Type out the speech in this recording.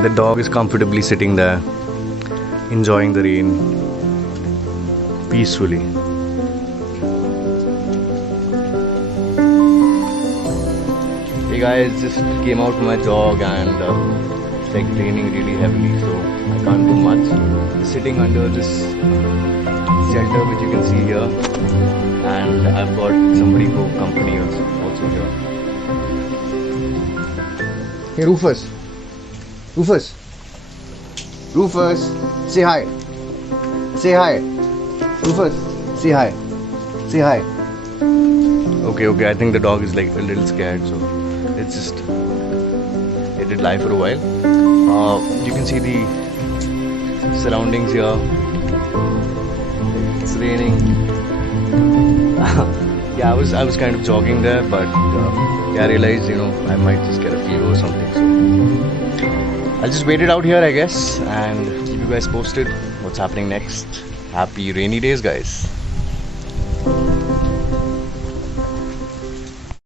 and the dog is comfortably sitting there, enjoying the rain peacefully. Hey guys, just came out for my jog and it's like raining really heavily, so I can't do much. Just sitting under this shelter which you can see here, and I've got somebody for company also here. Hey Rufus, say hi. Say hi. Rufus, say hi. Say hi. Okay, I think the dog is like a little scared, so let's just let it lie for a while. You can see the surroundings here. It's raining. Yeah, I was kind of jogging there, but yeah, I realized, I might just get a fever or something. So I'll just wait it out here, I guess, and keep you guys posted what's happening next. Happy rainy days, guys.